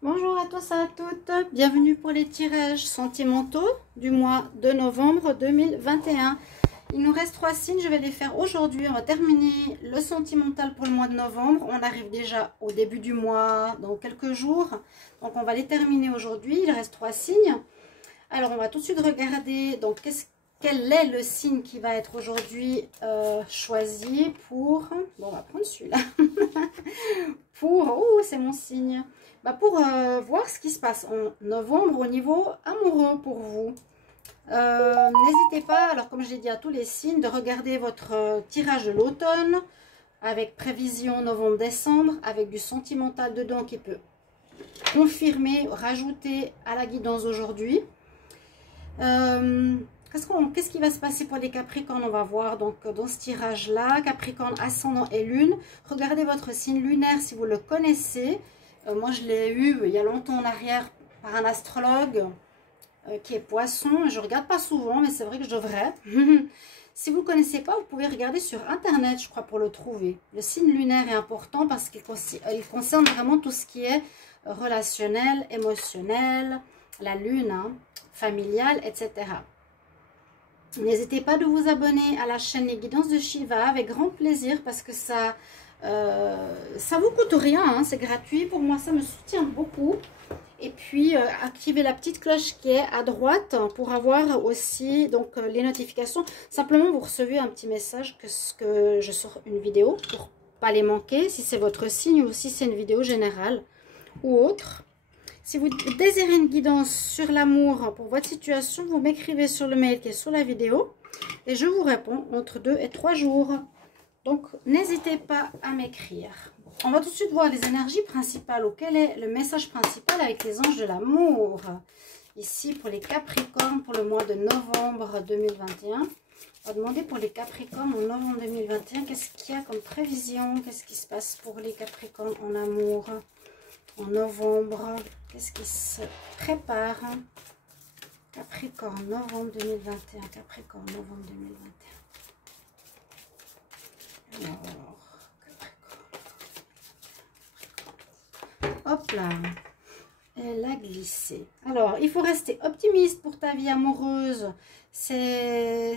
Bonjour à tous et à toutes, bienvenue pour les tirages sentimentaux du mois de novembre 2021. Il nous reste 3 signes, je vais les faire aujourd'hui. On va terminer le sentimental pour le mois de novembre. On arrive déjà au début du mois, dans quelques jours. Donc on va les terminer aujourd'hui, il reste 3 signes. Alors on va tout de suite regarder donc quel est le signe qui va être aujourd'hui choisi pour... Bon, on va prendre celui-là. Oh, c'est mon signe. Pour voir ce qui se passe en novembre au niveau amoureux pour vous. N'hésitez pas, alors comme je l'ai dit à tous les signes, de regarder votre tirage de l'automne avec prévision novembre-décembre, avec du sentimental dedans qui peut confirmer, rajouter à la guidance aujourd'hui. Qu'est-ce qui va se passer pour les Capricornes? On va voir donc dans ce tirage-là, Capricorne, ascendant et lune. Regardez votre signe lunaire si vous le connaissez. Moi, je l'ai eu il y a longtemps en arrière par un astrologue qui est Poisson. Je ne regarde pas souvent, mais c'est vrai que je devrais. Si vous ne connaissez pas, vous pouvez regarder sur Internet, je crois, pour le trouver. Le signe lunaire est important parce qu'il concerne vraiment tout ce qui est relationnel, émotionnel, la lune, hein, familiale, etc. N'hésitez pas de vous abonner à la chaîne Les Guidances de Shiva avec grand plaisir parce que ça vous coûte rien, hein, c'est gratuit. Pour moi, ça me soutient beaucoup. Et puis, activez la petite cloche qui est à droite pour avoir aussi donc les notifications. Simplement, vous recevez un petit message que je sors une vidéo pour pas les manquer. Si c'est votre signe ou si c'est une vidéo générale ou autre. Si vous désirez une guidance sur l'amour pour votre situation, vous m'écrivez sur le mail qui est sous la vidéo et je vous réponds entre 2 et 3 jours. Donc, n'hésitez pas à m'écrire. On va tout de suite voir les énergies principales ou quel est le message principal avec les anges de l'amour. Ici, pour les Capricornes, pour le mois de novembre 2021. On va demander pour les Capricornes en novembre 2021, qu'est-ce qu'il y a comme prévision? Qu'est-ce qui se passe pour les Capricornes en amour en novembre? Qu'est-ce qui se prépare? Capricorne, novembre 2021. Capricorne, novembre 2021. Alors, Capricorne. Hop là. Elle a glissé. Alors, il faut rester optimiste pour ta vie amoureuse. C'est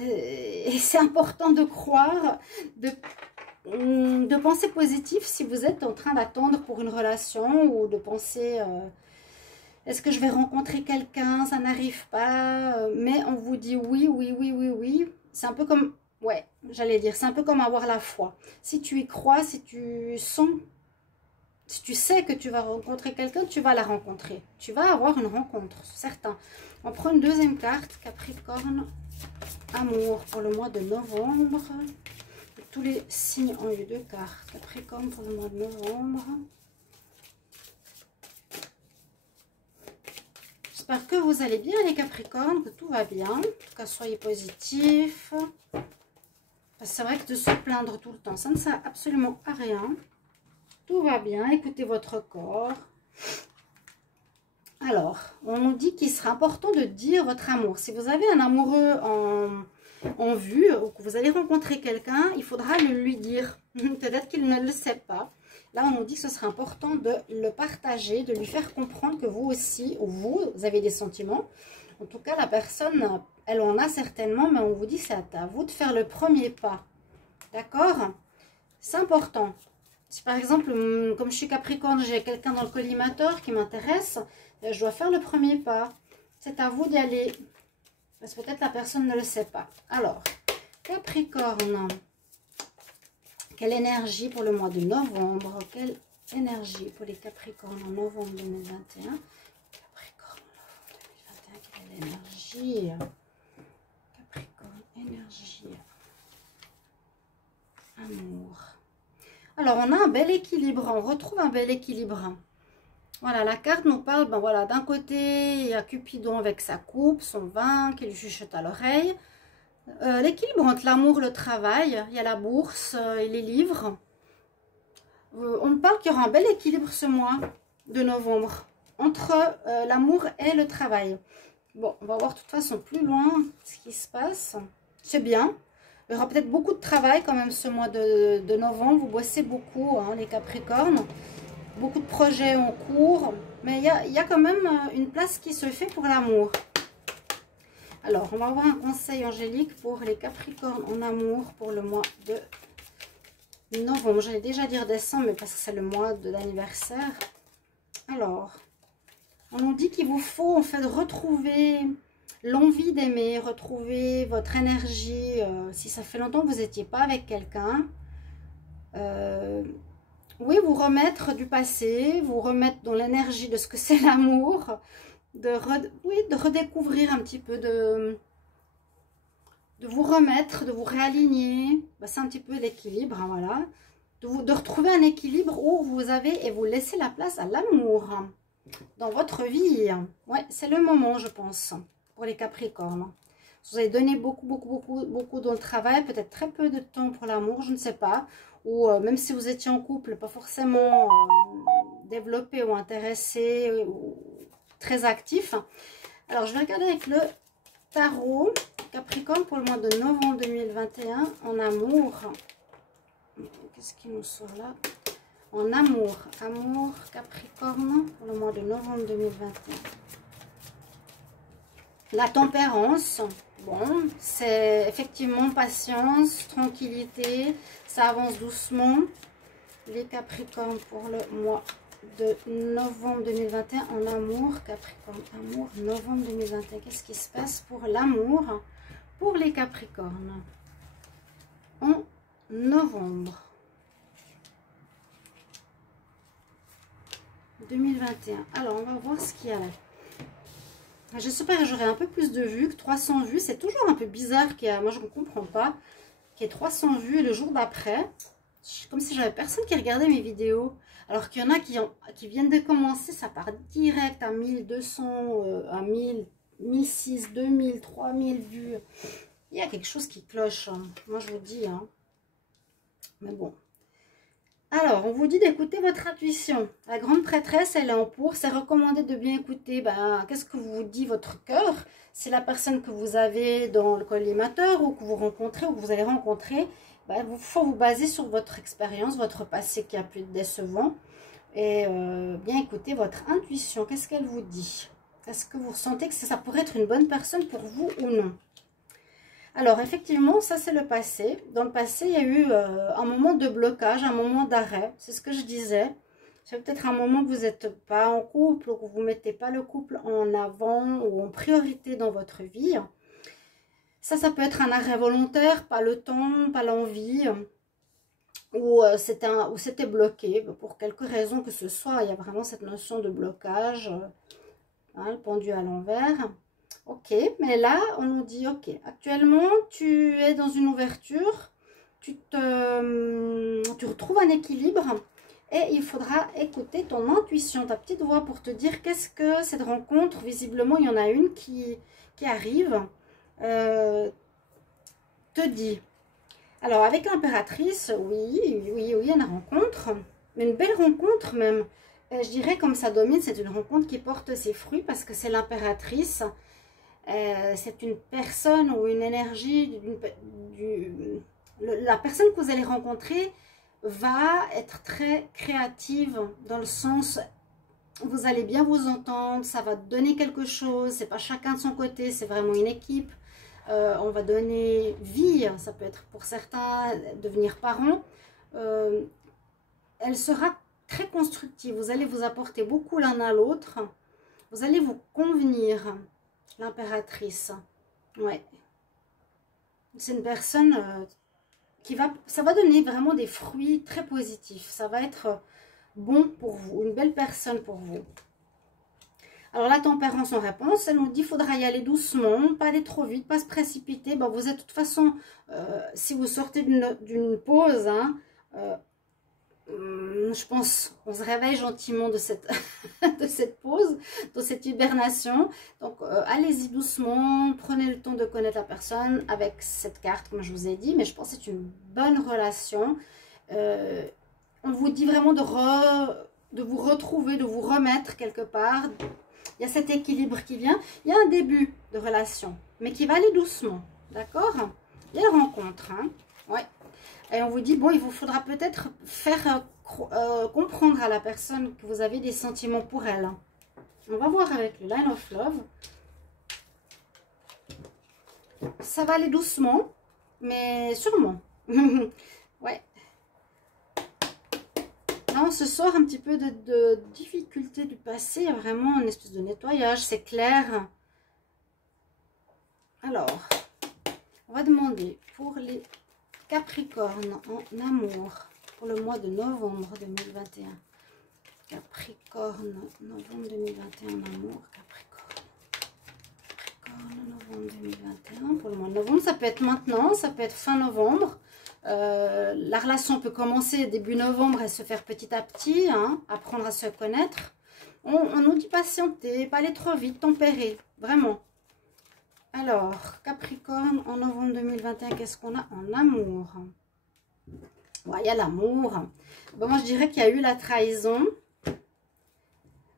important de croire, de penser positif si vous êtes en train d'attendre pour une relation ou de penser est-ce que je vais rencontrer quelqu'un, ça n'arrive pas, mais on vous dit oui, oui, oui, oui, oui. C'est un peu comme, ouais, j'allais dire, c'est un peu comme avoir la foi. Si tu y crois, si tu sens, si tu sais que tu vas rencontrer quelqu'un, tu vas la rencontrer. Tu vas avoir une rencontre, certain. On prend une deuxième carte, Capricorne, amour pour le mois de novembre. Tous les signes ont eu 2 cartes. Capricorne pour le mois de novembre. J'espère que vous allez bien les Capricornes, que tout va bien. En tout cas, soyez positifs. C'est vrai que de se plaindre tout le temps, ça ne sert absolument à rien. Tout va bien, écoutez votre corps. Alors, on nous dit qu'il sera important de dire votre amour. Si vous avez un amoureux en vue ou que vous allez rencontrer quelqu'un, il faudra le lui dire. Peut-être qu'il ne le sait pas. Là, on nous dit que ce serait important de le partager, de lui faire comprendre que vous aussi, ou vous avez des sentiments. En tout cas, la personne, elle en a certainement, mais on vous dit que c'est à vous de faire le premier pas. D'accord? C'est important. Si par exemple, comme je suis Capricorne, j'ai quelqu'un dans le collimateur qui m'intéresse, je dois faire le premier pas. C'est à vous d'y aller. Parce que peut-être la personne ne le sait pas. Alors, Capricorne. Quelle énergie pour le mois de novembre? Quelle énergie pour les Capricornes en novembre 2021? Capricorne, novembre 2021, quelle énergie? Capricorne, énergie. Amour. Alors, on a un bel équilibre. On retrouve un bel équilibre. Voilà, la carte nous parle, ben voilà, d'un côté, il y a Cupidon avec sa coupe, son vin, qui lui chuchote à l'oreille. L'équilibre entre l'amour et le travail, il y a la bourse et les livres. On me parle qu'il y aura un bel équilibre ce mois de novembre entre l'amour et le travail. Bon, on va voir de toute façon plus loin ce qui se passe. C'est bien. Il y aura peut-être beaucoup de travail quand même ce mois de novembre. Vous bossez beaucoup, hein, les Capricornes. beaucoup de projets en cours, mais il y a quand même une place qui se fait pour l'amour. Alors, on va avoir un conseil angélique pour les Capricornes en amour pour le mois de novembre. J'allais déjà dire décembre, mais parce que c'est le mois de l'anniversaire. Alors, on nous dit qu'il vous faut en fait retrouver l'envie d'aimer, retrouver votre énergie. Si ça fait longtemps que vous n'étiez pas avec quelqu'un, oui, vous remettre du passé, vous remettre dans l'énergie de ce que c'est l'amour, oui, de redécouvrir un petit peu, de vous remettre, de vous réaligner. Ben, c'est un petit peu l'équilibre, hein, voilà. De retrouver un équilibre où vous avez et vous laissez la place à l'amour dans votre vie. Ouais, c'est le moment, je pense, pour les Capricornes. Vous avez donné beaucoup dans le travail, peut-être très peu de temps pour l'amour, je ne sais pas. Ou même si vous étiez en couple, pas forcément développé ou intéressé, ou très actif. Alors, je vais regarder avec le tarot Capricorne pour le mois de novembre 2021 en amour. Qu'est-ce qui nous sort là? En amour. Amour Capricorne pour le mois de novembre 2021. La tempérance. Bon, c'est effectivement patience, tranquillité. Ça avance doucement. Les Capricornes pour le mois de novembre 2021 en amour. Capricorne, amour, novembre 2021. Qu'est-ce qui se passe pour l'amour pour les Capricornes en novembre 2021. Alors, on va voir ce qu'il y a là. J'espère que j'aurai un peu plus de vues que 300 vues. C'est toujours un peu bizarre. Moi, je ne comprends pas. Qu'il y ait 300 vues et le jour d'après. Comme si j'avais personne qui regardait mes vidéos. Alors qu'il y en a qui viennent de commencer. Ça part direct à 1200, à 1000, 1006, 2000, 3000 vues. Il y a quelque chose qui cloche. Hein. Moi, je vous dis. Hein. Mais bon. Alors, on vous dit d'écouter votre intuition. La grande prêtresse, elle est en pour. C'est recommandé de bien écouter. Qu'est-ce que vous dit votre cœur? C'est la personne que vous avez dans le collimateur ou que vous rencontrez ou que vous allez rencontrer. Il faut vous baser sur votre expérience, votre passé qui a pu être décevant. Et bien écouter votre intuition. Qu'est-ce qu'elle vous dit? Est-ce que vous ressentez que ça pourrait être une bonne personne pour vous ou non? Alors, effectivement, ça, c'est le passé. Dans le passé, il y a eu un moment de blocage, un moment d'arrêt. C'est ce que je disais. C'est peut-être un moment que vous n'êtes pas en couple ou que vous ne mettez pas le couple en avant ou en priorité dans votre vie. Ça peut être un arrêt volontaire, pas le temps, pas l'envie. Ou c'était bloqué pour quelque raison que ce soit. Il y a vraiment cette notion de blocage, le pendu à l'envers. Ok, mais là, on nous dit, ok, actuellement, tu es dans une ouverture, tu retrouves un équilibre et il faudra écouter ton intuition, ta petite voix pour te dire qu'est-ce que cette rencontre, visiblement, il y en a une qui arrive, te dit. Alors, avec l'impératrice, oui, il y a une rencontre, une belle rencontre même. Je dirais, comme ça domine, c'est une rencontre qui porte ses fruits parce que c'est l'impératrice. C'est une personne ou une énergie, la personne que vous allez rencontrer va être très créative dans le sens, vous allez bien vous entendre, ça va donner quelque chose, c'est pas chacun de son côté, c'est vraiment une équipe. On va donner vie, ça peut être pour certains devenir parents. Elle sera très constructive, vous allez vous apporter beaucoup l'un à l'autre, vous allez vous convenir. L'impératrice, ouais. C'est une personne ça va donner vraiment des fruits très positifs. Ça va être bon pour vous, une belle personne pour vous. Alors la tempérance en réponse, elle nous dit qu'il faudra y aller doucement, pas aller trop vite, pas se précipiter. Vous êtes de toute façon, si vous sortez d'une pause, hein, je pense on se réveille gentiment de cette, de cette pause, de cette hibernation. Donc, allez-y doucement, prenez le temps de connaître la personne avec cette carte, comme je vous ai dit. Mais je pense que c'est une bonne relation. On vous dit vraiment de vous retrouver, de vous remettre quelque part. Il y a cet équilibre qui vient. Il y a un début de relation, mais qui va aller doucement. D'accord? Il y a une rencontre. Hein? Ouais. Et on vous dit, bon, il vous faudra peut-être faire comprendre à la personne que vous avez des sentiments pour elle. On va voir avec le Line of Love. Ça va aller doucement, mais sûrement. Ouais. Là, on se sort un petit peu de difficulté du passé. Il y a vraiment une espèce de nettoyage, c'est clair. Alors, on va demander pour les Capricornes en amour pour le mois de novembre 2021. Capricorne, novembre 2021 en amour. Capricorne, novembre 2021. Pour le mois de novembre, ça peut être maintenant, ça peut être fin novembre. La relation peut commencer début novembre et se faire petit à petit, hein, apprendre à se connaître. On nous dit patienter, pas aller trop vite, tempérer, vraiment. Alors, Capricorne, en novembre 2021, qu'est-ce qu'on a en amour? Ouais, il y a l'amour. Bon, moi, je dirais qu'il y a eu la trahison.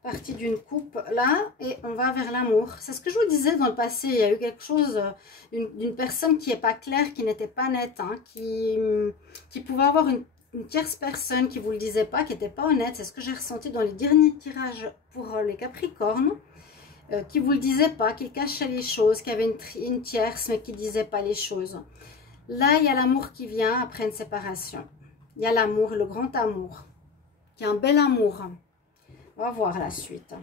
Partie d'une coupe là, et on va vers l'amour. C'est ce que je vous disais dans le passé. Il y a eu quelque chose d'une personne qui n'est pas claire, qui n'était pas nette, hein, qui pouvait avoir une tierce personne qui ne vous le disait pas, qui n'était pas honnête. C'est ce que j'ai ressenti dans les derniers tirages pour les Capricornes. Qui ne vous le disait pas, qui cachait les choses, qui avait une tierce mais qui ne disait pas les choses. Là, il y a l'amour qui vient après une séparation. Il y a l'amour, le grand amour, qui est un bel amour. On va voir la suite.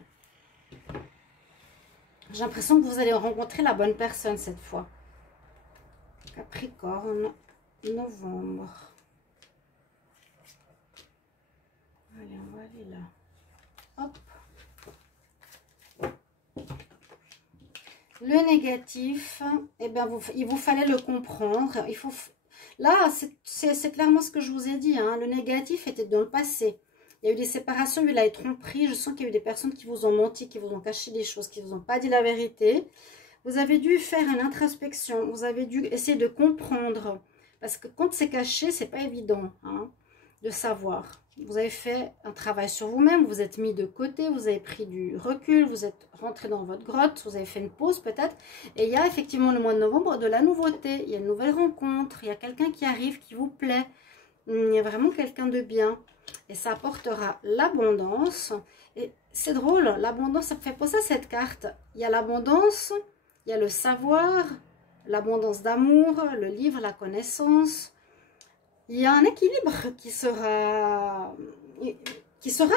J'ai l'impression que vous allez rencontrer la bonne personne cette fois. Capricorne, novembre. Allez, on va aller là. Hop. Le négatif, eh bien, il vous fallait le comprendre. Il faut, là, c'est clairement ce que je vous ai dit. Hein. Le négatif était dans le passé. Il y a eu des séparations, il y a eu des tromperies. Je sens qu'il y a eu des personnes qui vous ont menti, qui vous ont caché des choses, qui ne vous ont pas dit la vérité. Vous avez dû faire une introspection. Vous avez dû essayer de comprendre. Parce que quand c'est caché, c'est pas évident, hein, de savoir. Vous avez fait un travail sur vous-même, vous êtes mis de côté, vous avez pris du recul, vous êtes rentré dans votre grotte, vous avez fait une pause peut-être. Et il y a effectivement le mois de novembre de la nouveauté, il y a une nouvelle rencontre, il y a quelqu'un qui arrive, qui vous plaît. Il y a vraiment quelqu'un de bien. Et ça apportera l'abondance. Et c'est drôle, l'abondance, ça me fait penser à cette carte. Il y a l'abondance, il y a le savoir, l'abondance d'amour, le livre, la connaissance. Il y a un équilibre qui sera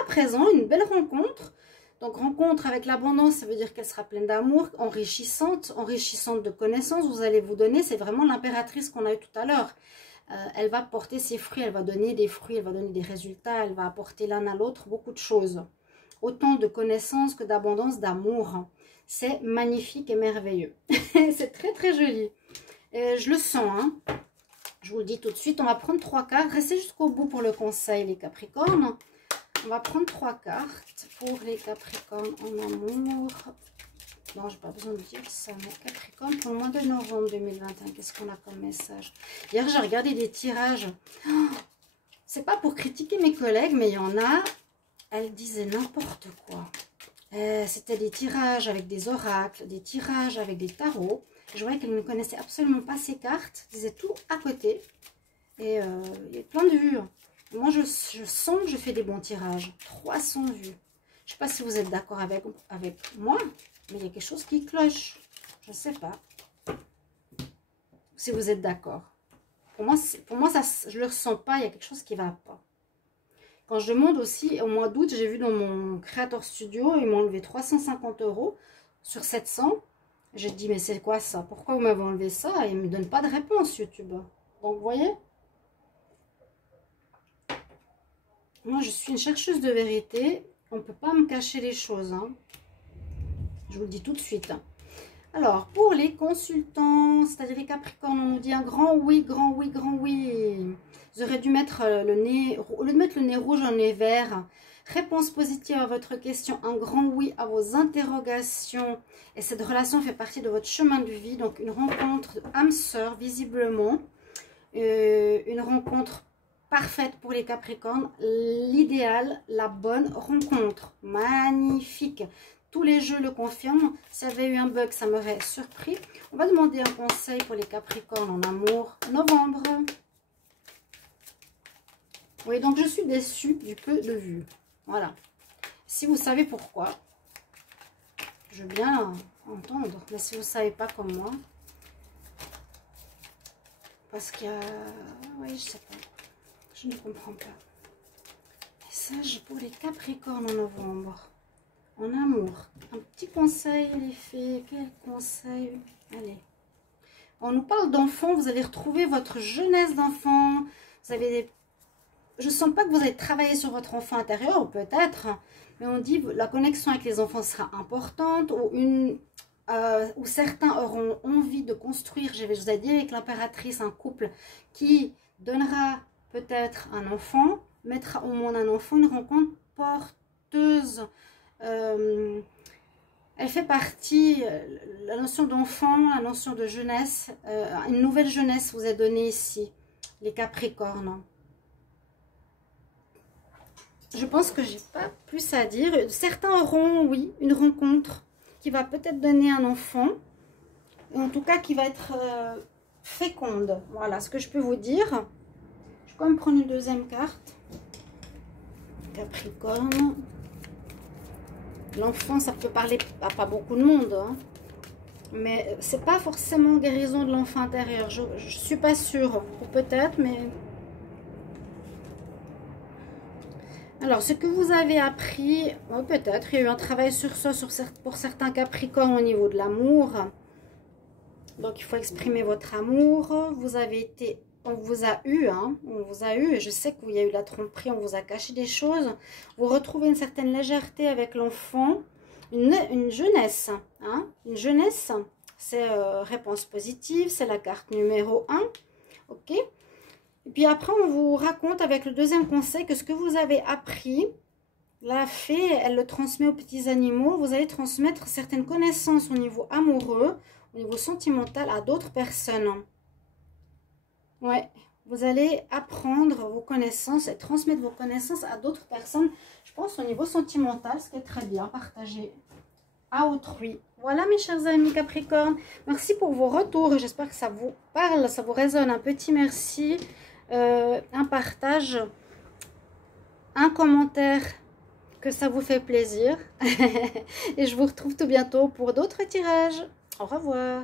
présent, une belle rencontre. Donc, rencontre avec l'abondance, ça veut dire qu'elle sera pleine d'amour, enrichissante de connaissances. Vous allez vous donner, c'est vraiment l'impératrice qu'on a eu tout à l'heure. Elle va porter ses fruits, elle va donner des fruits, elle va donner des résultats, elle va apporter l'un à l'autre beaucoup de choses. Autant de connaissances que d'abondance, d'amour. C'est magnifique et merveilleux. C'est très, très joli. Je le sens, hein. Je vous le dis tout de suite, on va prendre 3 cartes. Restez jusqu'au bout pour le conseil, les Capricornes. On va prendre 3 cartes pour les Capricornes en amour. Non, je n'ai pas besoin de dire ça, mais Capricorne pour le mois de novembre 2021. Qu'est-ce qu'on a comme message? Hier, j'ai regardé des tirages. Oh, c'est pas pour critiquer mes collègues, mais il y en a, elles disaient n'importe quoi. C'était des tirages avec des oracles, des tirages avec des tarots. Je voyais qu'elle ne connaissait absolument pas ces cartes. Elle disait tout à côté. Et il y a plein de vues. Moi, je sens que je fais des bons tirages. 300 vues. Je ne sais pas si vous êtes d'accord avec moi, mais il y a quelque chose qui cloche. Je ne sais pas. Si vous êtes d'accord. Pour moi ça, je ne le ressens pas. Il y a quelque chose qui ne va pas. Quand je demande aussi, au mois d'août, j'ai vu dans mon Creator Studio, ils m'ont enlevé 350 € sur 700. J'ai dit, mais c'est quoi ça? Pourquoi vous m'avez enlevé ça? Et ils ne me donnent pas de réponse, YouTube. Donc, vous voyez? Moi, je suis une chercheuse de vérité. On ne peut pas me cacher les choses. Hein. Je vous le dis tout de suite. Alors, pour les consultants, c'est-à-dire les Capricornes, on nous dit un grand oui, grand oui, grand oui. Vous aurez dû mettre le nez, au lieu de mettre le nez rouge, un nez vert. Réponse positive à votre question, un grand oui à vos interrogations. Et cette relation fait partie de votre chemin de vie. Donc, une rencontre âme sœur, visiblement. Une rencontre parfaite pour les Capricornes. L'idéal, la bonne rencontre. Magnifique. Tous les jeux le confirment. Si avait eu un bug, ça m'aurait surpris. On va demander un conseil pour les Capricornes en amour. Novembre. Oui, donc je suis déçue du peu de vues. Voilà. Si vous savez pourquoi, je veux bien entendre. Mais si vous ne savez pas comme moi, parce qu'il y a... Oui, je sais pas. Je ne comprends pas. Message pour les Capricornes en novembre. En amour. Un petit conseil, les filles. Quel conseil? Allez. On nous parle d'enfants. Vous allez retrouver votre jeunesse d'enfant. Vous avez des... Je ne sens pas que vous allez travailler sur votre enfant intérieur, ou peut-être. Mais on dit que la connexion avec les enfants sera importante. Ou certains auront envie de construire. Je vous ai dit avec l'impératrice, un couple qui donnera peut-être un enfant, mettra au monde un enfant, une rencontre porteuse. Elle fait partie, la notion d'enfant, la notion de jeunesse, une nouvelle jeunesse vous est donnée ici, les Capricornes. Je pense que j'ai pas plus à dire. Certains auront, oui, une rencontre qui va peut-être donner un enfant, en tout cas qui va être féconde. Voilà ce que je peux vous dire. Je vais quand même prendre une deuxième carte. Capricorne. L'enfant, ça peut parler à pas beaucoup de monde, hein. Mais c'est pas forcément guérison de l'enfant intérieur. Je suis pas sûre, ou peut-être, mais... Alors, ce que vous avez appris, peut-être, il y a eu un travail sur ça pour certains Capricornes au niveau de l'amour. Donc, il faut exprimer votre amour. Vous avez été... On vous a eu, hein, on vous a eu, et je sais qu'il y a eu la tromperie, on vous a caché des choses. Vous retrouvez une certaine légèreté avec l'enfant, une jeunesse, hein, une jeunesse, c'est réponse positive, c'est la carte numéro 1, ok. Et puis après, on vous raconte avec le deuxième conseil que ce que vous avez appris, la fée, elle le transmet aux petits animaux, vous allez transmettre certaines connaissances au niveau amoureux, au niveau sentimental à d'autres personnes. Ouais, vous allez apprendre vos connaissances et transmettre vos connaissances à d'autres personnes. Je pense au niveau sentimental, ce qui est très bien, partager à autrui. Voilà mes chers amis Capricorne. Merci pour vos retours. J'espère que ça vous parle, ça vous résonne. Un petit merci, un partage, un commentaire, que ça vous fait plaisir. Et je vous retrouve tout bientôt pour d'autres tirages. Au revoir.